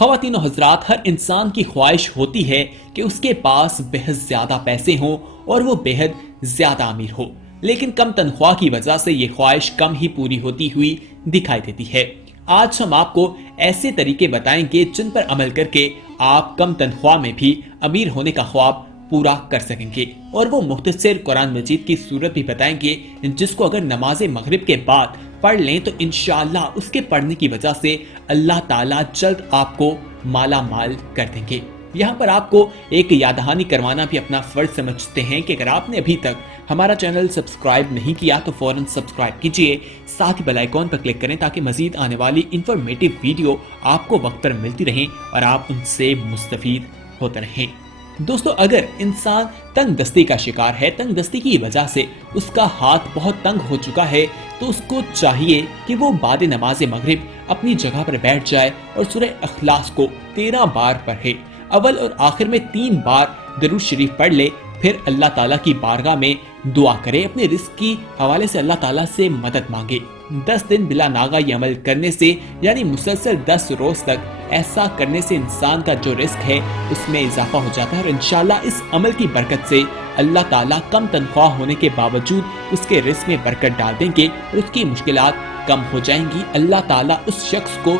خواتین و حضرات، ہر انسان کی خواہش ہوتی ہے کہ اس کے پاس بہت زیادہ پیسے ہوں اور وہ بہت زیادہ امیر ہو، لیکن کم تنخواہ کی وجہ سے یہ خواہش کم ہی پوری ہوتی ہوئی دکھائی دیتی ہے۔ آج ہم آپ کو ایسے طریقے بتائیں گے جن پر عمل کر کے آپ کم تنخواہ میں بھی امیر ہونے کا خواب پورا کر سکیں گے، اور وہ مختصر قرآن مجید کی صورت بھی بتائیں گے جس کو اگر نماز مغرب کے بعد پڑھ لیں تو انشاءاللہ اس کے پڑھنے کی وجہ سے اللہ تعالیٰ جلد آپ کو مالا مال کر دیں گے۔ یہاں پر آپ کو ایک یاد دہانی کروانا بھی اپنا فرض سمجھتے ہیں کہ اگر آپ نے ابھی تک ہمارا چینل سبسکرائب نہیں کیا تو فوراً سبسکرائب کیجئے، ساتھ ہی بیل آئیکن پر کلک کریں تاکہ مزید آنے والی انفارمیٹو ویڈیو آپ کو وقت پر ملتی رہیں اور آپ ان سے مستفید ہوتے رہیں۔ دوستو، اگر انسان تنگ دستی کا شکار ہے، تنگ دستی کی وجہ سے اس کا ہاتھ بہت تنگ ہو چکا ہے، تو اس کو چاہیے کہ وہ بعد نماز مغرب اپنی جگہ پر بیٹھ جائے اور سورہ اخلاص کو 13 بار پڑھے، اول اور آخر میں 3 بار درود شریف پڑھ لے، پھر اللہ تعالیٰ کی بارگاہ میں دعا کرے، اپنے رزق کی حوالے سے اللہ تعالیٰ سے مدد مانگے۔ 10 دن بلا ناغہ یہ عمل کرنے سے، یعنی مسلسل 10 روز تک ایسا کرنے سے انسان کا جو رزق ہے اس میں اضافہ ہو جاتا ہے، اور انشاءاللہ اس عمل کی برکت سے اللہ تعالیٰ کم تنخواہ ہونے کے باوجود اس کے رزق میں برکت ڈال دیں گے اور اس کی مشکلات کم ہو جائیں گی۔ اللہ تعالیٰ اس شخص کو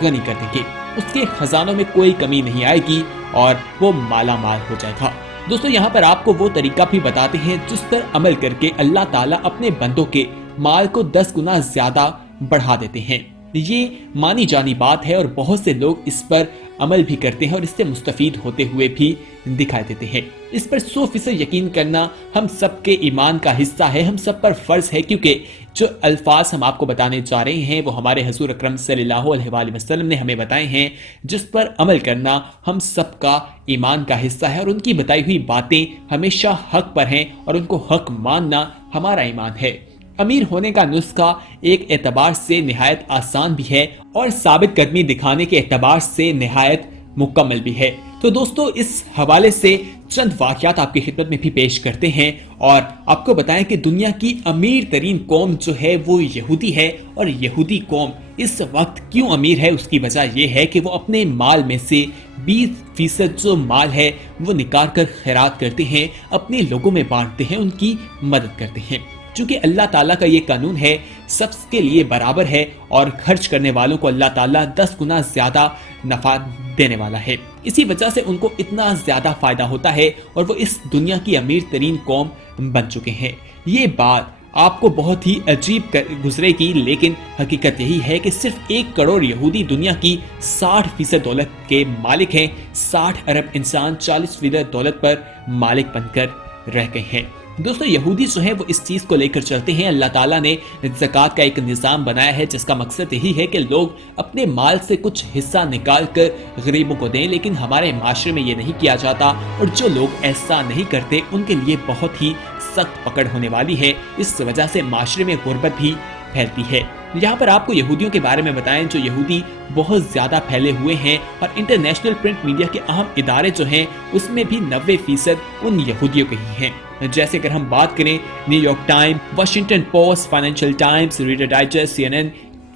غنی کر دیں گے، اس کے خزانوں میں کوئی کمی نہیں آئے گی اور وہ مالا مال ہو جائے گا۔ دوستو، یہاں پر آپ کو وہ طریقہ بھی بتاتے ہیں جس پر عمل کر کے اللہ تعالیٰ اپنے بندوں کے مال کو 10 گنا زیادہ بڑھا دیتے ہیں۔ یہ مانی جانی بات ہے اور بہت سے لوگ اس پر عمل بھی کرتے ہیں اور اس سے مستفید ہوتے ہوئے بھی دکھائی دیتے ہیں۔ اس پر 100% یقین کرنا ہم سب کے ایمان کا حصہ ہے، ہم سب پر فرض ہے، کیونکہ جو الفاظ ہم آپ کو بتانے جا رہے ہیں وہ ہمارے حضور اکرم صلی اللہ علیہ وآلہ وسلم نے ہمیں بتائے ہیں، جس پر عمل کرنا ہم سب کا ایمان کا حصہ ہے، اور ان کی بتائی ہوئی باتیں ہمیشہ حق پر ہیں اور ان کو حق ماننا ہمارا ایمان ہے۔ امیر ہونے کا نسخہ ایک اعتبار سے نہایت آسان بھی ہے اور ثابت قدمی دکھانے کے اعتبار سے نہایت مکمل بھی ہے۔ تو دوستو، اس حوالے سے چند واقعات آپ کی خدمت میں بھی پیش کرتے ہیں اور آپ کو بتائیں کہ دنیا کی امیر ترین قوم جو ہے وہ یہودی ہے، اور یہودی قوم اس وقت کیوں امیر ہے اس کی وجہ یہ ہے کہ وہ اپنے مال میں سے 20% جو مال ہے وہ نکال کر خیرات کرتے ہیں، اپنے لوگوں میں بانٹتے ہیں، ان کی مدد کرتے ہیں۔ چونکہ اللہ تعالیٰ کا یہ قانون ہے، سب کے لیے برابر ہے، اور خرچ کرنے والوں کو اللہ تعالیٰ 10 گنا زیادہ نفع دینے والا ہے۔ اسی وجہ سے ان کو اتنا زیادہ فائدہ ہوتا ہے اور وہ اس دنیا کی امیر ترین قوم بن چکے ہیں۔ یہ بات آپ کو بہت ہی عجیب گزرے گی، لیکن حقیقت یہی ہے کہ صرف 1 کروڑ یہودی دنیا کی 60% دولت کے مالک ہیں، 60 ارب انسان 40% دولت پر مالک بن کر رہ گئے ہیں۔ دوستو، یہودی جو ہیں وہ اس چیز کو لے کر چلتے ہیں، اللہ تعالیٰ نے زکوٰۃ کا ایک نظام بنایا ہے جس کا مقصد یہی ہے کہ لوگ اپنے مال سے کچھ حصہ نکال کر غریبوں کو دیں، لیکن ہمارے معاشرے میں یہ نہیں کیا جاتا، اور جو لوگ ایسا نہیں کرتے ان کے لیے بہت ہی سخت پکڑ ہونے والی ہے۔ اس وجہ سے معاشرے میں غربت بھی پھیلتی ہے۔ یہاں پر آپ کو یہودیوں کے بارے میں بتائیں، جو یہودی بہت زیادہ پھیلے ہوئے ہیں، اور انٹرنیشنل پرنٹ میڈیا کے اہم ادارے جو ہیں اس میں بھی 90% ان یہودیوں کے ہی ہیں۔ جیسے اگر ہم بات کریں new York time, Washington post, financial Times, reader digest, CNN،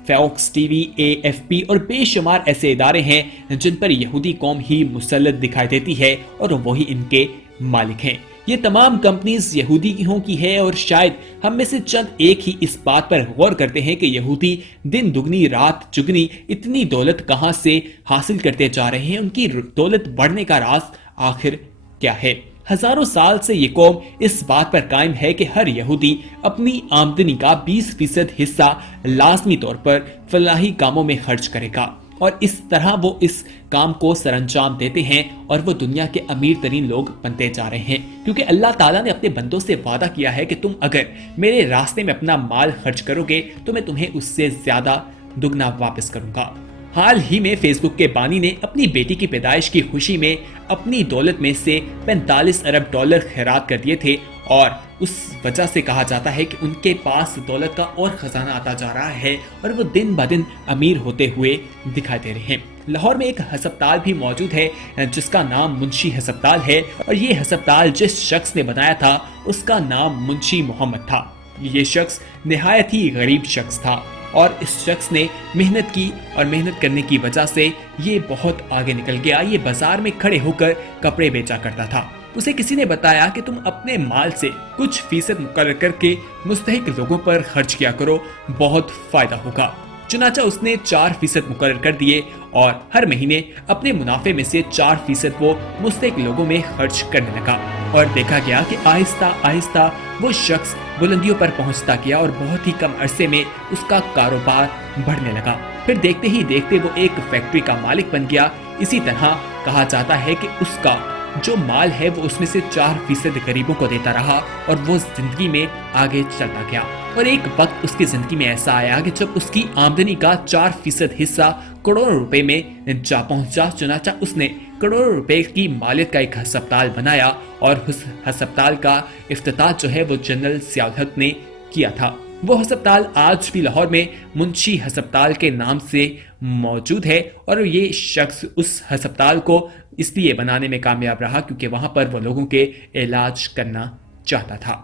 Fox T V, AFP اور بے شمار ایسے ادارے ہیں جن پر یہودی قوم ہی مسلط دکھائی دیتی ہے اور وہی ان کے مالک ہیں۔ یہ تمام کمپنیز یہودیوں کی ہے، اور شاید ہم میں سے چند ایک ہی اس بات پر غور کرتے ہیں کہ یہودی دن دگنی رات چگنی اتنی دولت کہاں سے حاصل کرتے جا رہے ہیں، ان کی دولت بڑھنے کا راز آخر کیا ہے۔ ہزاروں سال سے یہ قوم اس بات پر قائم ہے کہ ہر یہودی اپنی آمدنی کا 20% حصہ لازمی طور پر فلاحی کاموں میں خرچ کرے گا، اور اس طرح وہ اس کام کو سر انجام دیتے ہیں اور وہ دنیا کے امیر ترین لوگ بنتے جا رہے ہیں، کیونکہ اللہ تعالیٰ نے اپنے بندوں سے وعدہ کیا ہے کہ تم اگر میرے راستے میں اپنا مال خرچ کرو گے تو میں تمہیں اس سے زیادہ دگنا واپس کروں گا۔ حال ہی میں فیس بک کے بانی نے اپنی بیٹی کی پیدائش کی خوشی میں اپنی دولت میں سے 45 ارب ڈالر خیرات کر دیے تھے، اور اس وجہ سے کہا جاتا ہے کہ ان کے پاس دولت کا اور خزانہ آتا جا رہا ہے اور وہ دن بدن امیر ہوتے ہوئے دکھائی دے رہے ہیں۔ لاہور میں ایک ہسپتال بھی موجود ہے جس کا نام منشی ہسپتال ہے، اور یہ ہسپتال جس شخص نے بنایا تھا اس کا نام منشی محمد تھا۔ یہ شخص نہایت ہی غریب شخص تھا، اور اس شخص نے محنت کی اور محنت کرنے کی وجہ سے یہ بہت آگے نکل گیا. یہ بازار میں کھڑے ہو کر کپڑے بیچا کرتا تھا. اسے کسی نے بتایا کہ تم اپنے مال سے کچھ فیصد مقرر کر کے مستحق لوگوں پر خرچ کیا کرو, بہت فائدہ ہوگا. چنانچہ اس نے 4% مقرر کر دیے اور ہر مہینے اپنے منافع میں سے 4% وہ مستحق لوگوں میں خرچ کرنے لگا. اور دیکھا گیا کہ آہستہ آہستہ وہ شخص بلندیوں پر پہنچتا گیا اور بہت ہی کم عرصے میں اس کا کاروبار بڑھنے لگا. پھر دیکھتے ہی دیکھتے وہ ایک فیکٹری کا مالک بن گیا. اسی طرح کہا جاتا ہے کہ اس کا جو مال ہے وہ اس میں سے 4% غریبوں کو دیتا رہا اور وہ زندگی میں آگے چلتا گیا. اور ایک وقت اس کی زندگی میں ایسا آیا کہ جب اس کی آمدنی کا 4% حصہ کروڑوں روپے میں جا پہنچا. چنانچہ اس نے کروڑوں روپے کی مالیت کا ایک ہسپتال بنایا اور اس ہسپتال کا افتتاح جو ہے وہ جنرل ضیاء الحق نے کیا تھا. وہ ہسپتال آج بھی لاہور میں منشی ہسپتال کے نام سے موجود ہے اور یہ شخص اس ہسپتال کو اس لیے بنانے میں کامیاب رہا کیونکہ وہاں پر وہ لوگوں کے علاج کرنا چاہتا تھا.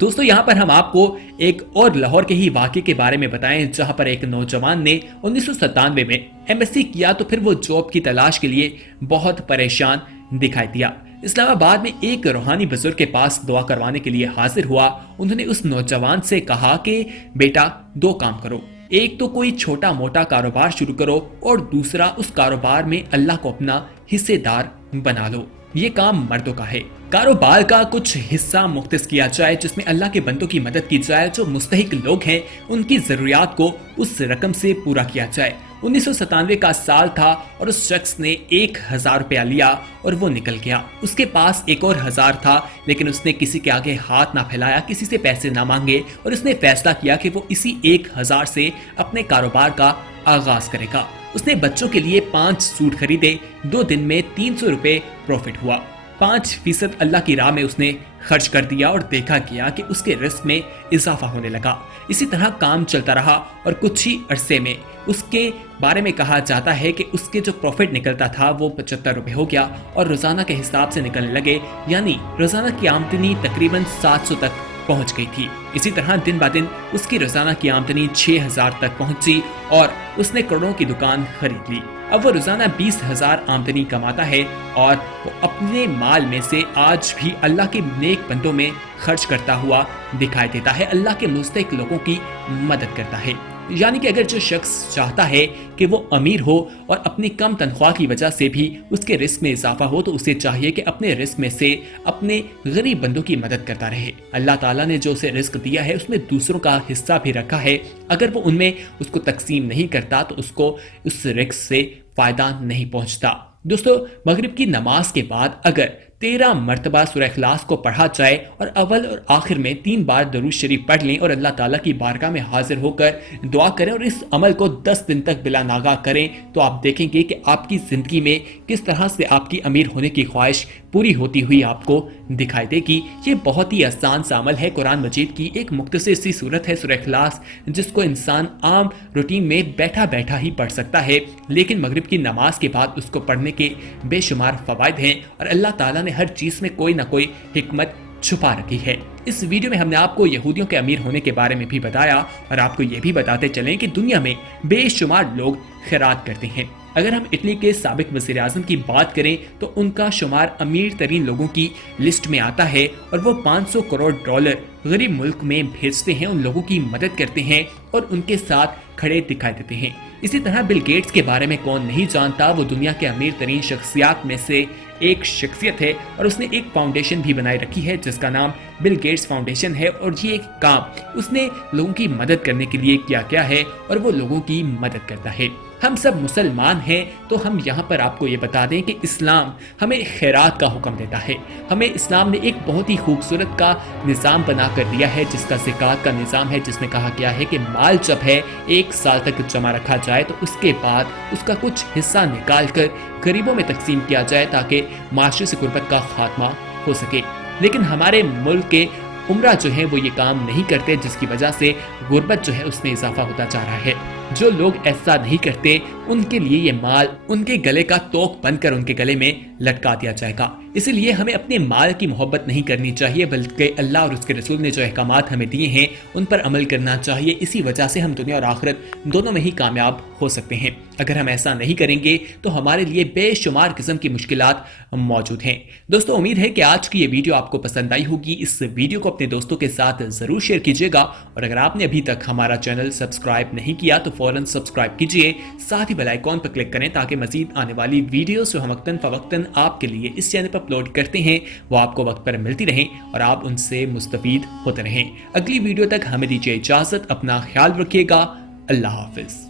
دوستو یہاں پر ہم آپ کو ایک اور لاہور کے ہی واقعے کے بارے میں بتائیں جہاں پر ایک نوجوان نے 1997 میں MSc کیا تو پھر وہ جاب کی تلاش کے لیے بہت پریشان دکھائی دیا. اسلام آباد میں ایک روحانی بزرگ کے پاس دعا کروانے کے لیے حاضر ہوا. انہوں نے اس نوجوان سے کہا کہ بیٹا 2 کام کرو, ایک تو کوئی چھوٹا موٹا کاروبار شروع کرو اور دوسرا اس کاروبار میں اللہ کو اپنا حصے دار بنا لو. یہ کام مردوں کا ہے. کاروبار کا کچھ حصہ مختص کیا جائے جس میں اللہ کے بندوں کی مدد کی جائے. جو مستحق لوگ ہیں ان کی ضروریات کو اس رقم سے پورا کیا جائے. 1997 کا سال تھا اور اس شخص نے 1000 روپیہ لیا اور وہ نکل گیا. اس کے پاس ایک اور 1000 تھا لیکن اس نے کسی کے آگے ہاتھ نہ پھیلایا, کسی سے پیسے نہ مانگے اور اس نے فیصلہ کیا کہ وہ اسی 1000 سے اپنے کاروبار کا آغاز کرے گا. اس نے بچوں کے لیے 5 سوٹ خریدے. 2 دن میں 300 روپے پروفٹ ہوا. 5% اللہ کی راہ میں اس نے خرچ کر دیا اور دیکھا گیا کہ اس کے رزق میں اضافہ ہونے لگا. اسی طرح کام چلتا رہا اور کچھ ہی عرصے میں اس کے بارے میں کہا جاتا ہے کہ اس کے جو پروفٹ نکلتا تھا وہ 75 روپے ہو گیا اور روزانہ کے حساب سے نکلنے لگے, یعنی روزانہ کی آمدنی تقریباً 700 تک پہنچ گئی تھی. اسی طرح دن با دن اس کی روزانہ کی آمدنی 6000 تک پہنچی اور اس نے کروڑوں کی دکان خرید لی. اب وہ روزانہ 20,000 آمدنی کماتا ہے اور وہ اپنے مال میں سے آج بھی اللہ کے نیک بندوں میں خرچ کرتا ہوا دکھائی دیتا ہے, اللہ کے مستحق لوگوں کی مدد کرتا ہے. یعنی کہ اگر جو شخص چاہتا ہے کہ وہ امیر ہو اور اپنی کم تنخواہ کی وجہ سے بھی اس کے رزق میں اضافہ ہو تو اسے چاہیے کہ اپنے رزق میں سے اپنے غریب بندوں کی مدد کرتا رہے. اللہ تعالیٰ نے جو اسے رزق دیا ہے اس میں دوسروں کا حصہ بھی رکھا ہے. اگر وہ ان میں اس کو تقسیم نہیں کرتا تو اس کو اس رزق سے فائدہ نہیں پہنچتا. دوستو مغرب کی نماز کے بعد اگر 13 مرتبہ سورہ اخلاص کو پڑھا جائے اور اول اور آخر میں 3 بار درود شریف پڑھ لیں اور اللہ تعالیٰ کی بارگاہ میں حاضر ہو کر دعا کریں اور اس عمل کو 10 دن تک بلا ناغہ کریں تو آپ دیکھیں گے کہ آپ کی زندگی میں کس طرح سے آپ کی امیر ہونے کی خواہش پوری ہوتی ہوئی آپ کو دکھائی دے گی. یہ بہت ہی آسان سا عمل ہے. قرآن مجید کی ایک مختصر سی صورت ہے سورہ اخلاص جس کو انسان عام روٹین میں بیٹھا بیٹھا ہی پڑھ سکتا ہے, لیکن مغرب کی نماز کے بعد اس کو پڑھنے کے بے شمار فوائد ہیں اور اللہ تعالیٰ نے ہر چیز میں کوئی نہ کوئی حکمت چھپا رکھی ہے. اس ویڈیو میں ہم نے آپ کو یہودیوں کے امیر ہونے کے بارے میں بھی بتایا اور آپ کو یہ بھی بتاتے چلیں کہ دنیا میں بے شمار لوگ خیرات کرتے ہیں. اگر ہم اٹلی کے سابق وزیر اعظم کی بات کریں تو ان کا شمار امیر ترین لوگوں کی لسٹ میں آتا ہے اور وہ 500 کروڑ ڈالر غریب ملک میں بھیجتے ہیں, ان لوگوں کی مدد کرتے ہیں اور ان کے ساتھ کھڑے دکھائی دیتے ہیں. اسی طرح بل گیٹس کے بارے میں کون نہیں جانتا, وہ دنیا کے امیر ترین شخصیات میں سے ایک شخصیت ہے اور اس نے ایک فاؤنڈیشن بھی بنائی رکھی ہے جس کا نام بل گیٹس فاؤنڈیشن ہے اور یہ ایک کام اس نے لوگوں کی مدد کرنے کے لیے کیا ہے اور وہ لوگوں کی مدد کرتا ہے. ہم سب مسلمان ہیں تو ہم یہاں پر آپ کو یہ بتا دیں کہ اسلام ہمیں خیرات کا حکم دیتا ہے. ہمیں اسلام نے ایک بہت ہی خوبصورت کا نظام بنا کر دیا ہے جس کا زکوٰۃ کا نظام ہے, جس میں کہا گیا ہے کہ مال جب ہے 1 سال تک جمع رکھا جائے تو اس کے بعد اس کا کچھ حصہ نکال کر غریبوں میں تقسیم کیا جائے تاکہ معاشرے سے غربت کا خاتمہ ہو سکے. لیکن ہمارے ملک کے عمرہ جو ہے وہ یہ کام نہیں کرتے جس کی وجہ سے غربت جو ہے اس میں اضافہ ہوتا جا رہا ہے. جو لوگ ایسا نہیں کرتے ان کے لیے یہ مال ان کے گلے کا توق بن کر ان کے گلے میں لٹکا دیا جائے گا. اسی لیے ہمیں اپنے مال کی محبت نہیں کرنی چاہیے، بلکہ اللہ اور اس کے رسول نے جو احکامات ہمیں دیے ہیں ان پر عمل کرنا چاہیے۔ اسی وجہ سے ہم دنیا اور آخرت دونوں میں ہی کامیاب ہو سکتے ہیں۔ اگر ہم ایسا نہیں کریں گے تو ہمارے لیے بے شمار قسم کی مشکلات موجود ہیں۔ دوستو، امید ہے کہ آج کی یہ ویڈیو آپ کو پسند آئی ہوگی۔ اس ویڈیو کو اپنے دوستوں کے ساتھ ضرور شیئر کیجیے گا، اور اگر آپ نے ابھی تک ہمارا چینل سبسکرائب نہیں کیا تو فوراً سبسکرائب کیجیے، ساتھ ہی بیل آئیکن پر کلک کریں تاکہ مزید آنے والی ویڈیوز جو ہم وقتاً فوقتاً آپ کے لیے اس چینل پر اپلوڈ کرتے ہیں وہ آپ کو وقت پر ملتی رہیں اور آپ ان سے مستفید ہوتے رہیں۔ اگلی ویڈیو تک ہمیں دیجیے اجازت، اپنا خیال رکھیے گا، اللہ حافظ۔